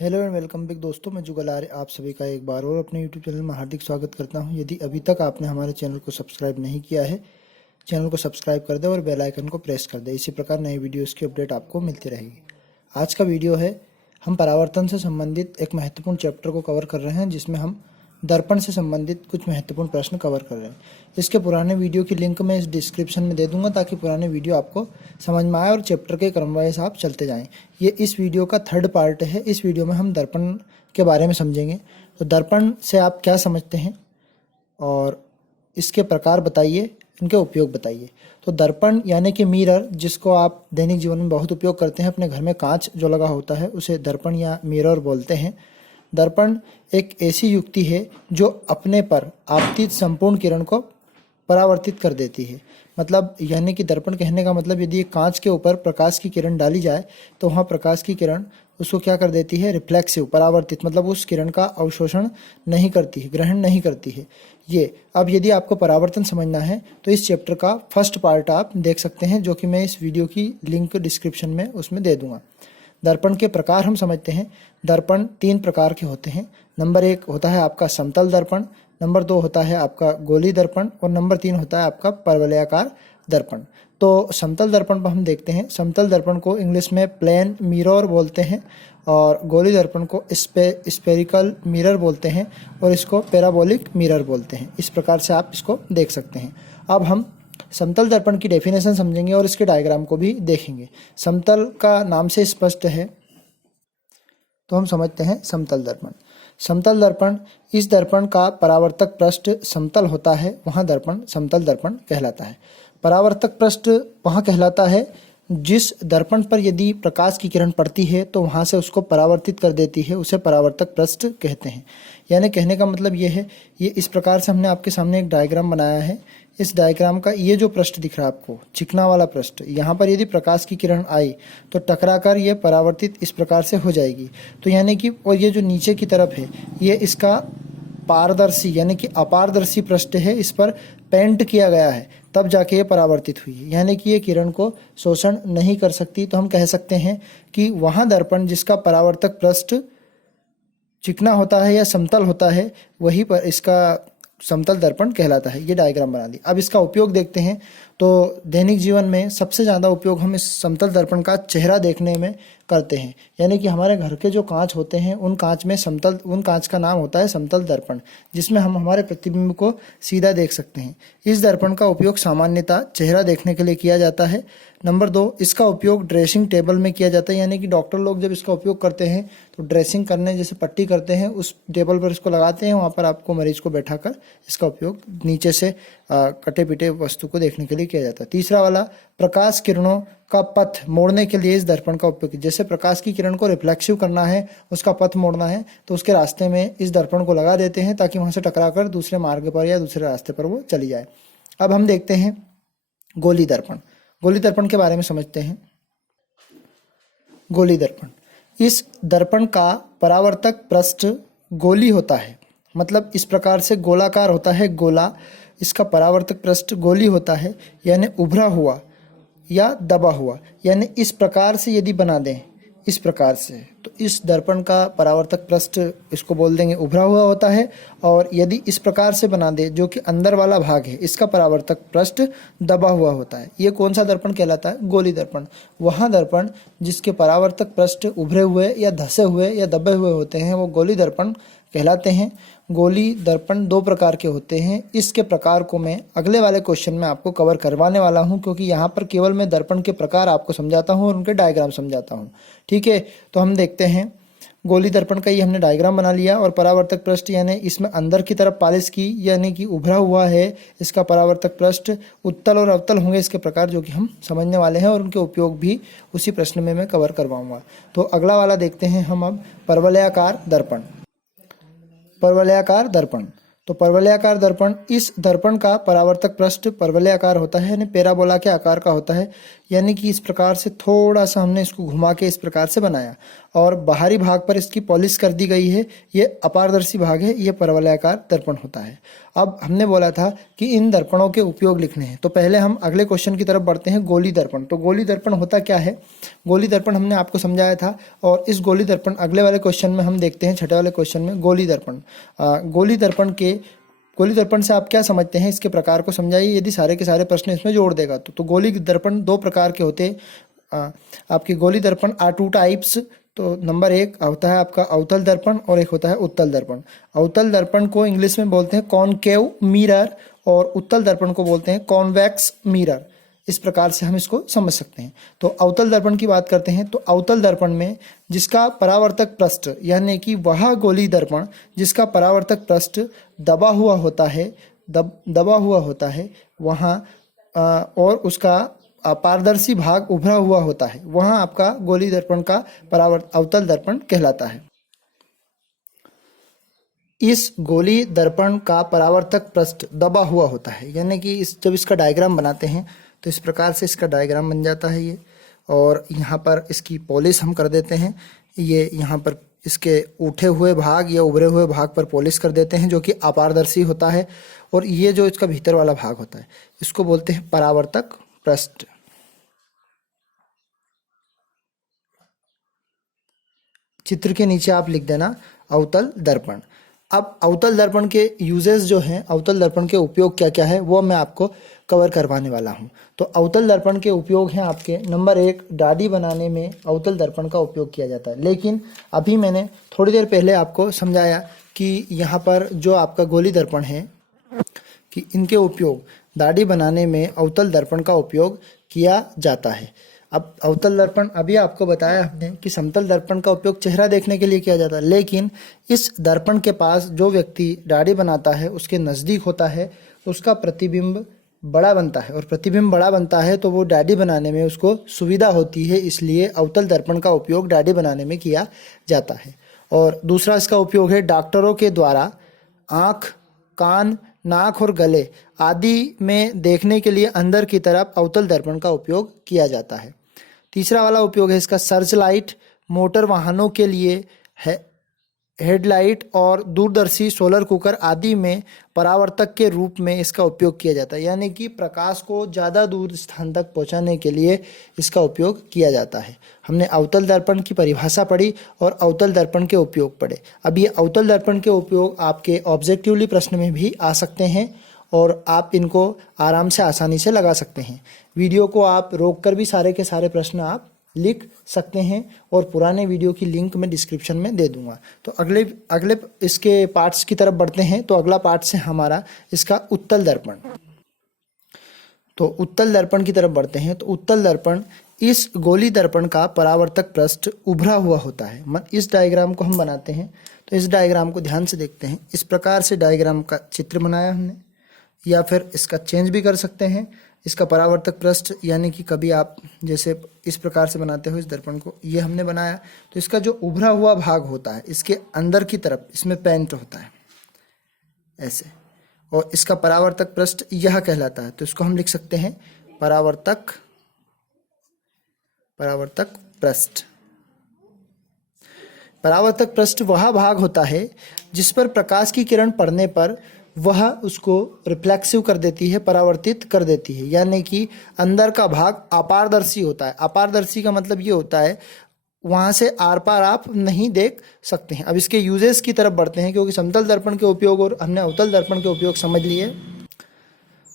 Hello and welcome back दोस्तों, मैं जुगल आर्य आप सभी का एक बार और अपने यूट्यूब चैनल में हार्दिक स्वागत करता हूं। यदि अभी तक आपने हमारे चैनल को सब्सक्राइब नहीं किया है, चैनल को सब्सक्राइब कर दें और बेल आइकन को प्रेस कर दें। इसी प्रकार नए वीडियोस की अपडेट आपको मिलती रहेगी। आज का वीडियो है, हम परावर्तन से संबंधित एक महत्वपूर्ण चैप्टर को कवर कर रहे हैं, जिसमें हम दर्पण से संबंधित कुछ महत्वपूर्ण प्रश्न कवर कर रहे हैं। इसके पुराने वीडियो की लिंक मैं इस डिस्क्रिप्शन में दे दूंगा, ताकि पुराने वीडियो आपको समझ में आए और चैप्टर के क्रमवाइज आप चलते जाएं। ये इस वीडियो का थर्ड पार्ट है। इस वीडियो में हम दर्पण के बारे में समझेंगे। तो दर्पण से आप क्या समझते हैं और इसके प्रकार बताइए, इनके उपयोग बताइए। तो दर्पण यानी कि मिरर, जिसको आप दैनिक जीवन में बहुत उपयोग करते हैं। अपने घर में कांच जो लगा होता है उसे दर्पण या मिरर बोलते हैं। दर्पण एक ऐसी युक्ति है जो अपने पर आपतित संपूर्ण किरण को परावर्तित कर देती है। मतलब यानी कि दर्पण कहने का मतलब, यदि कांच के ऊपर प्रकाश की किरण डाली जाए तो वहाँ प्रकाश की किरण उसको क्या कर देती है, रिफ्लेक्सिव, परावर्तित, मतलब उस किरण का अवशोषण नहीं करती है, ग्रहण नहीं करती है। ये अब यदि आपको परावर्तन समझना है तो इस चैप्टर का फर्स्ट पार्ट आप देख सकते हैं, जो कि मैं इस वीडियो की लिंक डिस्क्रिप्शन में उसमें दे दूंगा। दर्पण के प्रकार हम समझते हैं। दर्पण 3 प्रकार के होते हैं। नंबर 1 होता है आपका समतल दर्पण, नंबर 2 होता है आपका गोली दर्पण और नंबर 3 होता है आपका परवलयाकार दर्पण। तो समतल दर्पण पर हम देखते हैं। समतल दर्पण को इंग्लिश में प्लेन मिरर बोलते हैं और गोली दर्पण को स्पेरिकल मिरर बोलते हैं और इसको पैराबोलिक मिरर बोलते हैं। इस प्रकार से आप इसको देख सकते हैं। अब हम समतल दर्पण की डेफिनेशन समझेंगे और इसके डायग्राम को भी देखेंगे। समतल का नाम से स्पष्ट है, तो हम समझते हैं समतल दर्पण। समतल दर्पण, इस दर्पण का परावर्तक पृष्ठ समतल होता है, वहाँ दर्पण समतल दर्पण कहलाता है। परावर्तक पृष्ठ वहाँ कहलाता है जिस दर्पण पर यदि प्रकाश की किरण पड़ती है तो वहाँ से उसको परावर्तित कर देती है, उसे परावर्तक पृष्ठ कहते हैं। यानी कहने का मतलब ये है, ये इस प्रकार से हमने आपके सामने एक डायग्राम बनाया है। इस डायग्राम का ये जो पृष्ठ दिख रहा है आपको, चिकना वाला पृष्ठ, यहाँ पर यदि प्रकाश की किरण आई तो टकराकर ये परावर्तित इस प्रकार से हो जाएगी। तो यानी कि, और ये जो नीचे की तरफ है ये इसका पारदर्शी यानी कि अपारदर्शी पृष्ठ है, इस पर पेंट किया गया है, तब जाके ये परावर्तित हुई है। यानी कि ये किरण को शोषण नहीं कर सकती। तो हम कह सकते हैं कि वहाँ दर्पण जिसका परावर्तक पृष्ठ चिकना होता है या समतल होता है, वही पर इसका समतल दर्पण कहलाता है। ये डायग्राम बना दी। अब इसका उपयोग देखते हैं। तो दैनिक जीवन में सबसे ज़्यादा उपयोग हम इस समतल दर्पण का चेहरा देखने में करते हैं। यानी कि हमारे घर के जो कांच होते हैं उन कांच का नाम होता है समतल दर्पण, जिसमें हम हमारे प्रतिबिंब को सीधा देख सकते हैं। इस दर्पण का उपयोग सामान्यतः चेहरा देखने के लिए किया जाता है। नंबर 2, इसका उपयोग ड्रेसिंग टेबल में किया जाता है। यानी कि डॉक्टर लोग जब इसका उपयोग करते हैं तो ड्रेसिंग करने, जैसे पट्टी करते हैं, उस टेबल पर इसको लगाते हैं, वहाँ पर आपको मरीज को बैठाकर इसका उपयोग नीचे से कटे पिटे वस्तु को देखने के लिए किया जाता है। तीसरा वाला, प्रकाश किरणों का पथ मोड़ने के लिए इस दर्पण का उपयोग, जैसे प्रकाश की किरण को रिफ्लेक्सिव करना है, उसका पथ मोड़ना है, तो उसके रास्ते में इस दर्पण को लगा देते हैं ताकि वहाँ से टकराकर दूसरे मार्ग पर या दूसरे रास्ते पर वो चली जाए। अब हम देखते हैं गोली दर्पण। गोली दर्पण के बारे में समझते हैं। गोली दर्पण, इस दर्पण का परावर्तक पृष्ठ गोली होता है, मतलब इस प्रकार से गोलाकार होता है, गोला। इसका परावर्तक पृष्ठ गोली होता है, यानी उभरा हुआ या दबा हुआ। यानी इस प्रकार से यदि बना दें, इस प्रकार से, तो इस दर्पण का परावर्तक पृष्ठ इसको बोल देंगे उभरा हुआ होता है। और यदि इस प्रकार से बना दे, जो कि अंदर वाला भाग है, इसका परावर्तक पृष्ठ दबा हुआ होता है। ये कौन सा दर्पण कहलाता है? गोली दर्पण। वहाँ दर्पण जिसके परावर्तक पृष्ठ उभरे हुए या धसे हुए या दबे हुए होते हैं, वो गोली दर्पण कहलाते हैं। गोली दर्पण 2 प्रकार के होते हैं। इसके प्रकार को मैं अगले वाले क्वेश्चन में आपको कवर करवाने वाला हूं, क्योंकि यहाँ पर केवल मैं दर्पण के प्रकार आपको समझाता हूं और उनके डायग्राम समझाता हूं। ठीक है, तो हम देखते हैं। गोली दर्पण का ये हमने डायग्राम बना लिया। और परावर्तक पृष्ठ, यानी इसमें अंदर की तरफ पॉलिश की, यानी कि उभरा हुआ है, इसका परावर्तक पृष्ठ उत्तल और अवतल होंगे इसके प्रकार, जो कि हम समझने वाले हैं और उनके उपयोग भी उसी प्रश्न में मैं कवर करवाऊंगा। तो अगला वाला देखते हैं हम अब, परवलयाकार दर्पण। परवलयाकार दर्पण, तो परवलयाकार दर्पण, इस दर्पण का परावर्तक पृष्ठ परवलयाकार होता है, यानी पैराबोला के आकार का होता है, यानी कि इस प्रकार से थोड़ा सा हमने इसको घुमा के इस प्रकार से बनाया और बाहरी भाग पर इसकी पॉलिश कर दी गई है। ये अपारदर्शी भाग है, ये परवलयाकार दर्पण होता है। अब हमने बोला था कि इन दर्पणों के उपयोग लिखने हैं, तो पहले हम अगले क्वेश्चन की तरफ बढ़ते हैं। गोली दर्पण, तो गोली दर्पण होता क्या है? गोली दर्पण हमने आपको समझाया था और इस गोली दर्पण अगले वाले क्वेश्चन में हम देखते हैं, छठे वाले क्वेश्चन में गोली दर्पण। गोली दर्पण से आप क्या समझते हैं, इसके प्रकार को समझाइए। यदि सारे के सारे प्रश्न इसमें जोड़ देगा तो गोली दर्पण दो प्रकार के होते हैं। आपके गोली दर्पण आर टू टाइप्स। तो नंबर एक होता है आपका अवतल दर्पण और एक होता है उत्तल दर्पण। अवतल दर्पण को इंग्लिश में बोलते हैं कॉनकेव मिरर और उत्तल दर्पण को बोलते हैं कॉन्वेक्स मिरर। इस प्रकार से हम इसको समझ सकते हैं। तो अवतल दर्पण की बात करते हैं, तो अवतल दर्पण में जिसका परावर्तक पृष्ठ, यानी कि वह गोली दर्पण जिसका परावर्तक पृष्ठ दबा हुआ होता है वहाँ और उसका पारदर्शी भाग उभरा हुआ होता है, वहाँ आपका गोली दर्पण का अवतल दर्पण कहलाता है। इस गोली दर्पण का परावर्तक पृष्ठ दबा हुआ होता है, यानी कि जब इसका डायग्राम बनाते हैं तो इस प्रकार से इसका डायग्राम बन जाता है ये, और यहाँ पर इसकी पॉलिश हम कर देते हैं। ये यहाँ पर इसके उठे हुए भाग या उभरे हुए भाग पर पॉलिश कर देते हैं, जो कि अपारदर्शी होता है, और ये जो इसका भीतर वाला भाग होता है इसको बोलते हैं परावर्तक पृष्ठ। चित्र के नीचे आप लिख देना अवतल दर्पण। अब अवतल दर्पण के यूजेस जो हैं, अवतल दर्पण के उपयोग क्या क्या है, वो मैं आपको कवर करवाने वाला हूँ। तो अवतल दर्पण के उपयोग हैं आपके, नंबर एक, दाढ़ी बनाने में अवतल दर्पण का उपयोग किया जाता है। लेकिन अभी मैंने थोड़ी देर पहले आपको समझाया कि यहाँ पर जो आपका गोली दर्पण है कि इनके उपयोग दाढ़ी बनाने में अवतल दर्पण का उपयोग किया जाता है। अब अवतल दर्पण अभी आपको बताया हमने कि समतल दर्पण का उपयोग चेहरा देखने के लिए किया जाता है, लेकिन इस दर्पण के पास जो व्यक्ति दाढ़ी बनाता है उसके नज़दीक होता है, उसका प्रतिबिंब बड़ा बनता है, और प्रतिबिंब बड़ा बनता है तो वो दाढ़ी बनाने में उसको सुविधा होती है, इसलिए अवतल दर्पण का उपयोग दाढ़ी बनाने में किया जाता है। और दूसरा इसका उपयोग है डॉक्टरों के द्वारा आँख, कान, नाक और गले आदि में देखने के लिए अंदर की तरफ अवतल दर्पण का उपयोग किया जाता है। तीसरा वाला उपयोग है इसका सर्च लाइट, मोटर वाहनों के लिए हेडलाइट और दूरदर्शी सोलर कुकर आदि में परावर्तक के रूप में इसका उपयोग किया जाता है, यानी कि प्रकाश को ज़्यादा दूर स्थान तक पहुंचाने के लिए इसका उपयोग किया जाता है। हमने अवतल दर्पण की परिभाषा पढ़ी और अवतल दर्पण के उपयोग पढ़े। अब ये अवतल दर्पण के उपयोग आपके ऑब्जेक्टिवली प्रश्न में भी आ सकते हैं और आप इनको आराम से आसानी से लगा सकते हैं। वीडियो को आप रोक कर भी सारे के सारे प्रश्न आप लिख सकते हैं और पुराने वीडियो की लिंक मैं डिस्क्रिप्शन में दे दूंगा। तो अगले इसके पार्ट्स की तरफ बढ़ते हैं। तो अगला पार्ट से हमारा इसका उत्तल दर्पण। तो उत्तल दर्पण की तरफ बढ़ते हैं। तो उत्तल दर्पण, इस गोली दर्पण का परावर्तक पृष्ठ उभरा हुआ होता है। इस डायग्राम को हम बनाते हैं, तो इस डायग्राम को ध्यान से देखते हैं। इस प्रकार से डायग्राम का चित्र बनाया हमने, या फिर इसका चेंज भी कर सकते हैं। इसका परावर्तक पृष्ठ, यानी कि कभी आप जैसे इस प्रकार से बनाते हो इस दर्पण को, ये हमने बनाया। तो इसका जो उभरा हुआ भाग होता है इसके अंदर की तरफ इसमें पेंट होता है ऐसे, और इसका परावर्तक पृष्ठ यह कहलाता है। तो इसको हम लिख सकते हैं परावर्तक पृष्ठ। परावर्तक पृष्ठ वह भाग होता है जिस पर प्रकाश की किरण पड़ने पर वह उसको रिफ्लेक्सिव कर देती है, परावर्तित कर देती है, यानी कि अंदर का भाग अपारदर्शी होता है। अपारदर्शी का मतलब ये होता है वहाँ से आर पार आप नहीं देख सकते हैं। अब इसके यूजेस की तरफ बढ़ते हैं, क्योंकि समतल दर्पण के उपयोग और हमने अवतल दर्पण के उपयोग समझ लिए।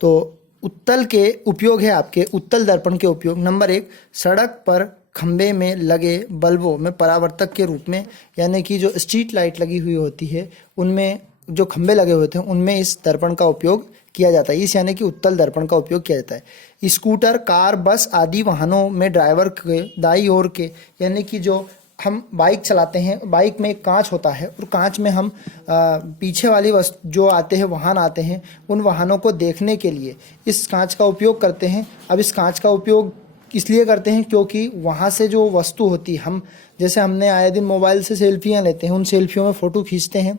तो उत्तल के उपयोग है आपके, उत्तल दर्पण के उपयोग नंबर एक, सड़क पर खंबे में लगे बल्बों में परावर्तक के रूप में, यानी कि जो स्ट्रीट लाइट लगी हुई होती है उनमें जो खंबे लगे हुए थे उनमें इस दर्पण का उपयोग किया जाता है। इस यानी कि उत्तल दर्पण का उपयोग किया जाता है। स्कूटर, कार, बस आदि वाहनों में ड्राइवर के दाईं ओर के, यानी कि जो हम बाइक चलाते हैं, बाइक में एक कांच होता है और कांच में हम पीछे वाली वस्तु जो आते हैं वाहन आते हैं उन वाहनों को देखने के लिए इस कांच का उपयोग करते हैं। अब इस कांच का उपयोग इसलिए करते हैं क्योंकि वहाँ से जो वस्तु होती है, हम जैसे हमने आए दिन मोबाइल से सेल्फियाँ लेते हैं, उन सेल्फियों में फ़ोटो खींचते हैं,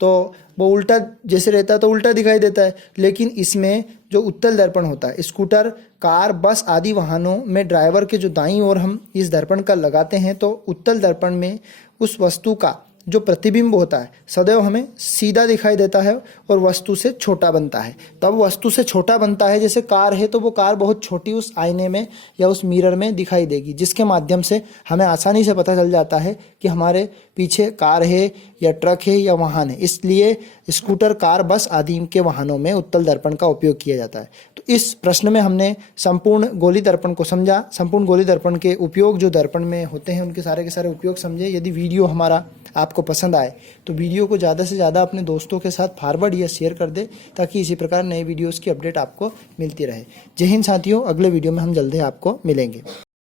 तो वो उल्टा जैसे रहता है तो उल्टा दिखाई देता है, लेकिन इसमें जो उत्तल दर्पण होता है, स्कूटर, कार, बस आदि वाहनों में ड्राइवर के जो दाईं ओर हम इस दर्पण का लगाते हैं तो उत्तल दर्पण में उस वस्तु का जो प्रतिबिंब होता है सदैव हमें सीधा दिखाई देता है और वस्तु से छोटा बनता है। तब वस्तु से छोटा बनता है, जैसे कार है तो वो कार बहुत छोटी उस आईने में या उस मिरर में दिखाई देगी, जिसके माध्यम से हमें आसानी से पता चल जाता है कि हमारे पीछे कार है या ट्रक है या वाहन है। इसलिए स्कूटर, कार, बस आदि के वाहनों में उत्तल दर्पण का उपयोग किया जाता है। तो इस प्रश्न में हमने संपूर्ण गोली दर्पण को समझा, संपूर्ण गोली दर्पण के उपयोग जो दर्पण में होते हैं उनके सारे के सारे उपयोग समझे। यदि वीडियो हमारा आपको पसंद आए तो वीडियो को ज़्यादा से ज़्यादा अपने दोस्तों के साथ फॉरवर्ड या शेयर कर दे, ताकि इसी प्रकार नए वीडियोस की अपडेट आपको मिलती रहे। जय हिंद साथियों, अगले वीडियो में हम जल्दी आपको मिलेंगे।